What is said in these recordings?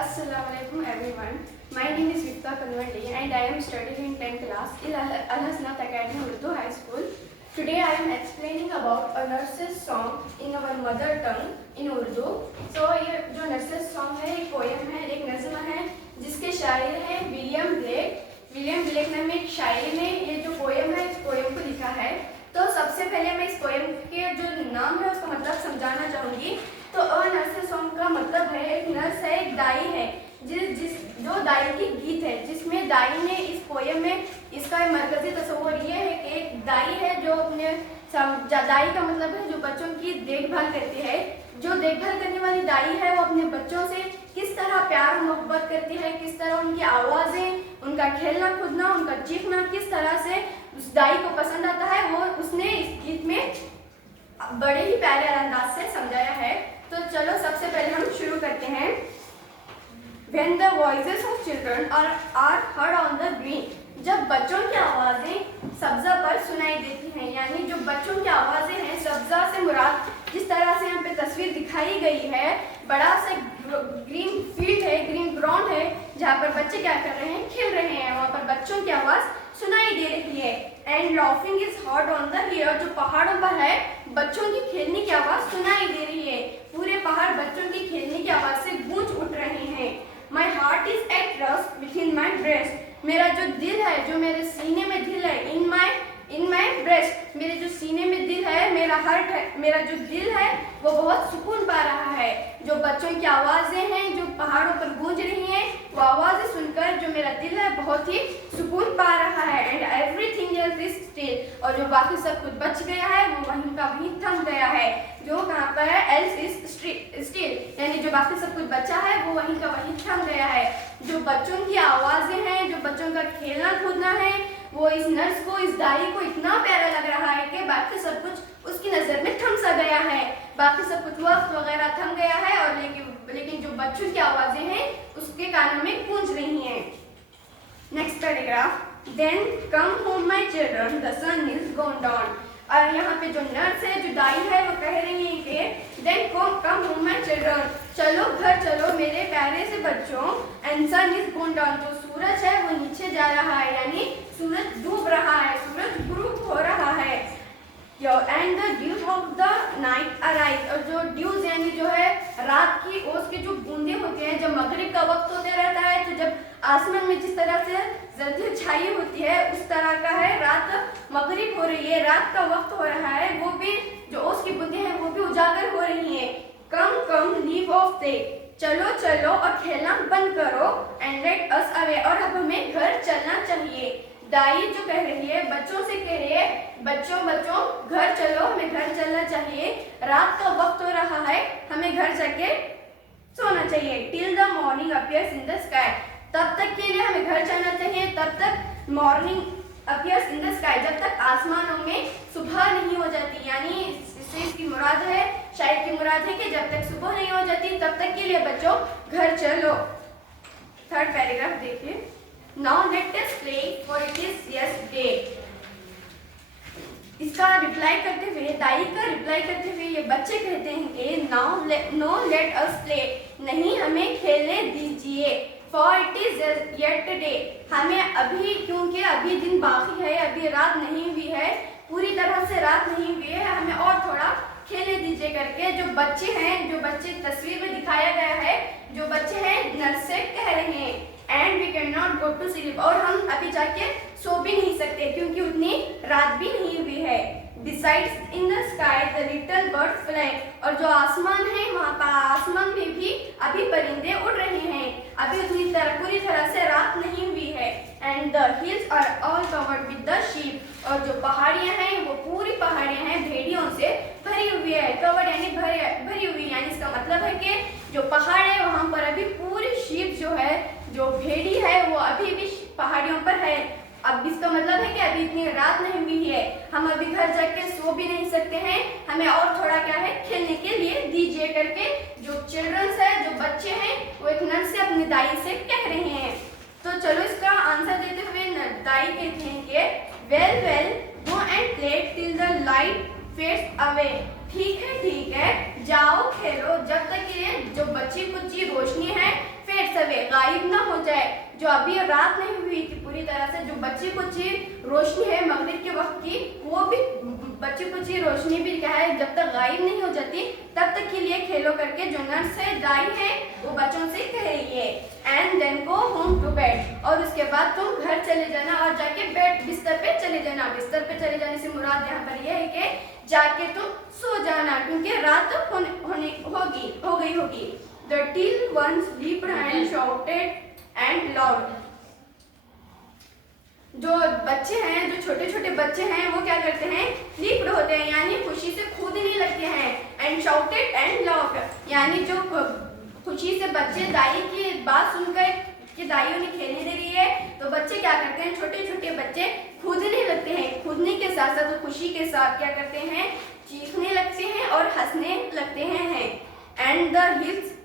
Assalamualaikum everyone. My name is Vikta Kanwandi and I am studying in 10th class in Al-Hasnat Academy Urdu High School. Today I am explaining about a nurse's song in our mother tongue in Urdu. So ये जो nurse's song है एक poem है, एक नज़्म है जिसके शायर हैं विलियम ब्लेक. विलियम ब्लेक नाम एक शायर ने ये जो पोएम है इस पोएम को लिखा है. तो सबसे पहले मैं इस पोएम के जो नाम है उसका मतलब समझाना चाहूँगी. तो अ नर्स सॉन्ग का मतलब है एक नर्स है, एक दाई है जो दाई की गीत है जिसमें दाई ने इस पोएम में इसका मरकजी तस्वर ये है कि एक दाई है जो अपने दाई का मतलब है जो बच्चों की देखभाल करती है. जो देखभाल करने वाली दाई है वो अपने बच्चों से किस तरह प्यार मोहब्बत करती है, किस तरह उनकी आवाज़ें, उनका खेलना कूदना, उनका चीखना किस तरह से उस दाई को पसंद आता है वो उसने इस गीत में बड़े ही प्यारे अंदाज से समझाया है. तो चलो सबसे पहले हम शुरू करते हैं. When the voices of children are heard on the green, जब बच्चों की आवाज़ें सब्जा पर सुनाई देती हैं, यानी जो बच्चों की आवाज़ें हैं सब्जा से मुराद जिस तरह से यहाँ पे तस्वीर दिखाई गई है बड़ा सा ग्रीन फील्ड है, ग्रीन ग्राउंड है जहाँ पर बच्चे क्या कर रहे हैं, खेल रहे हैं. वहाँ पर बच्चों की आवाज़ सुनाई दे रही है. And laughing is hot on the here, जो पहाड़ों पर है बच्चों की खेलने की आवाज़ सुनाई दे रही है. पूरे पहाड़ बच्चों की खेलने की आवाज़ से गूंज उठ रहे हैं. My heart is at rest with in my breast, मेरा जो दिल है, जो मेरे सीने में दिल है, इन माई ब्रेस्ट, मेरे जो सीने में दिल है, मेरा हार्ट है, मेरा जो दिल है वो बहुत सुकून पा रहा है. जो बच्चों की आवाज़ें हैं जो पहाड़ों पर गूंज रही हैं वो आवाज़ें सुनकर जो मेरा दिल है बहुत ही सुकून पा रहा है. And everything else is still, और जो बाकी सब कुछ बच गया है वो वहीं का वहीं थम गया है. जो कहाँ पर है, एल्स इज स्टिल, यानी जो बाकी सब कुछ बचा है वो वहीं का वहीं थम गया है. जो बच्चों की आवाज़ें हैं, जो बच्चों का खेलना कूदना है वो इस नर्स को, इस दाई को इतना प्यारा लग रहा है कि बाकी सब कुछ उसकी नज़र में थम सा गया है. बाकी सब कुछ वक्त वगैरह थम गया है और लेकिन जो बच्चों की आवाज़ें हैं उसके कानों में गूंज रही हैं. Next paragraph. Then come home my children the sun is gone down, और यहाँ पे जो नर्स है, जो दाई है वो कह रही है कि then come home my children, चलो घर चलो मेरे प्यारे से बच्चों. And sun is gone down, जो सूरज है वो नीचे जा रहा है, यानी सूरज डूब रहा है, सूरज गुरूब हो रहा है. And the dews of the night arise, और जो ड्यूज यानी जो है रात की ओस के जो बूंदे होते हैं, जब मगरिब का वक्त होते रहता है तो जब आसमान में जिस तरह से जल्दी छाई होती है उस तरह का है, रात मगरिब हो रही है, रात का वक्त हो रहा है, वो भी जो ओस की बूंदे हैं वो भी उजागर हो रही हैं. कम लीव ऑफ डे, चलो चलो और खेलना बंद करो. एंड लेट अस अवे, और अब हमें घर चलना चाहिए. दाई जो कह रही है बच्चों से कह रही है बच्चों घर चलो, हमें घर चलना चाहिए, रात का वक्त हो रहा है, हमें घर जाके सोना चाहिए. Till the morning appears in the sky, तब तक के लिए हमें घर चलना चाहिए, तब तक morning appears in the sky, जब तक आसमानों में सुबह नहीं हो जाती. यानी इससे इसकी मुराद है, शायद की मुराद है कि जब तक सुबह नहीं हो जाती तब तक के लिए बच्चों घर चलो. थर्ड पैराग्राफ देखिए. Now let us play for it is yesterday. इसका रिप्लाई करते हुए, दाई का रिप्लाई करते हुए ये बच्चे कहते हैं कि नो लेट अस प्ले, नहीं हमें खेलने दीजिए. फॉर इट इज yesterday, हमें अभी, क्योंकि अभी दिन बाकी है, अभी रात नहीं हुई है, पूरी तरह से रात नहीं हुई है, हमें और थोड़ा खेलने दीजिए करके जो बच्चे हैं, जो बच्चे तस्वीर में दिखाया गया है, जो बच्चे हैं नर्स से कह रहे हैं. And we can not go to sleep, और हम अभी जाके सो भी नहीं सकते क्योंकि उतनी रात भी नहीं हुई है. Besides in the sky the little birds fly, और जो आसमान है वहाँ पर आसमान में भी अभी परिंदे उड़ रहे हैं, अभी उतनी पूरी तरह से रात नहीं हुई है. And the hills are all covered with the sheep, और जो पहाड़ियाँ हैं वो पूरी पहाड़ियाँ हैं भेड़ियों से भरी हुई है. कवर्ड यानी भरी हुई, यानी इसका मतलब है कि जो पहाड़ है वहाँ पर अभी पूरी शीप जो है, जो भेड़ी है वो अभी भी पहाड़ियों पर है. अब इसका मतलब है कि अभी इतनी रात नहीं हुई है, हम अभी घर जाके सो भी नहीं सकते हैं, हमें और थोड़ा क्या है खेलने के लिए दीजिए करके जो चिल्ड्रंस है, जो बच्चे हैं वो एक नर्स से अपनी दाई से कह रहे हैं. तो चलो इसका आंसर देते हुए दाई कहते हैं कि well go and play till the light fades away, ठीक है जाओ खेलो जब तक ये जो बची कुची रोशनी है फेड्स जो अभी रात नहीं हुई थी पूरी तरह से, जो बच्ची कुची रोशनी है मगरिब के वक्त की, वो भी बच्ची कुची रोशनी भी क्या है जब तक गायब नहीं हो जाती तब तक के लिए खेलो करके जो नर्स है दाई है वो बच्चों से कह रही है। And then go home to bed, और उसके बाद तुम घर चले जाना और जाके बेड बिस्तर पे चले जाना। बिस्तर पे चले जाने से मुराद यहाँ पर यह है कि जाके तुम सो जाना, क्योंकि रात हो गई होगी। The little ones leaped and shouted and loud. जो बच्चे हैं, जो छोटे छोटे बच्चे हैं, वो क्या करते हैं, लीप्ड होते हैं, यानी खुशी से कूदने लगते हैं। एंड शाउटेड एंड लाउड, यानी जो खुशी से बच्चे दाई की बात सुनकर कि दाई उन्हें खेलने दे रही है, तो बच्चे क्या करते हैं, छोटे छोटे बच्चे कूदने लगते हैं। कूदने के साथ साथ खुशी के साथ क्या करते हैं, चीखने लगते हैं और हंसने लगते हैं। And the hills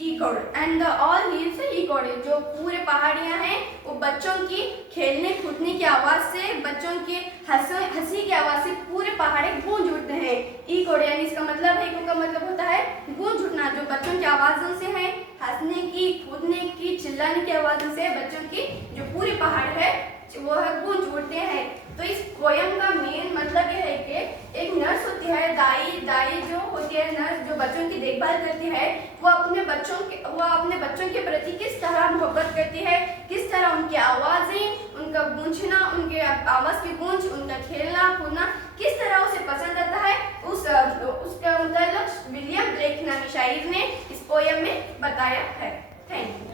echoed and the all hills echoed, जो पूरे पहाड़ियां हैं वो बच्चों की खेलने कूदने की आवाज से, बच्चों की हंसी की आवाज से पूरे पहाड़े गूंज उठते हैं। echoed यानी इसका मतलब है, echo का मतलब होता है गूंज उठना, जो बच्चों की आवाजों से है, हंसने की, कूदने की, चिल्लाने की आवाजों से बच्चों की जो पूरे पहाड़ है वो है गूंज उठते हैं। तो इस पोयम का मेन मतलब यह है कि एक नर्स होती है, दाई जो होती है नर्स, जो बच्चों की देखभाल करती है, वो अपने बच्चों के प्रति किस तरह मोहब्बत करती है, किस तरह उनकी आवाज़ें, उनका गूंजना, उनके आवाज़ की गूंज, उनका खेलना कूदना किस तरह उसे पसंद आता है, उसका मतलब विलियम ब्लेक नामी शायर ने इस पोयम में बताया है। Thank you.